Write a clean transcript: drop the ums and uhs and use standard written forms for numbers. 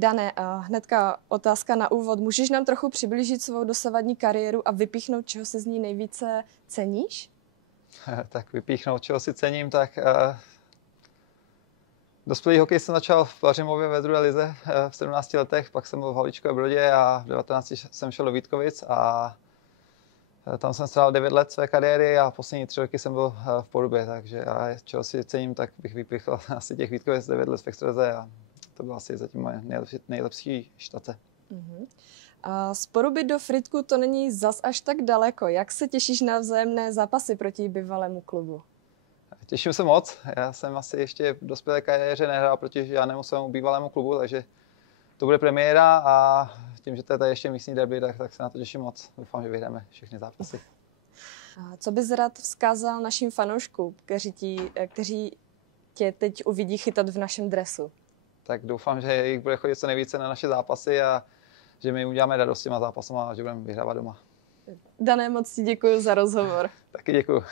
Dané, hnedka otázka na úvod. Můžeš nám trochu přiblížit svou dosavadní kariéru a vypíchnout, čeho si z ní nejvíce ceníš? Tak vypíchnout, čeho si cením, tak dospělý hokej jsem začal v Pařimově ve druhé lize v 17 letech, pak jsem byl v Havlíčkové Brodě a v 19 jsem šel do Vítkovic a tam jsem strávil 9 let své kariéry a poslední 3 roky jsem byl v Porubě, takže čeho si cením, tak bych vypíchl asi těch Vítkovic 9 let v extralize a to byla asi zatím moje nejlepší štace. A z Poruby do Frýdku to není zas až tak daleko. Jak se těšíš na vzájemné zápasy proti bývalému klubu? Těším se moc. Já jsem asi ještě v dospělé kariéře nehrál proti žádnému svému bývalému klubu, takže to bude premiéra a tím, že to je tady ještě místní derby, tak se na to těším moc. Doufám, že vyhráme všechny zápasy. A co bys rád vzkázal našim fanouškům, kteří tě teď uvidí chytat v našem dresu? Tak doufám, že jich bude chodit co nejvíce na naše zápasy a že my uděláme radost těma zápasama a že budeme vyhrávat doma. Dané, moc ti děkuji za rozhovor. Taky děkuji.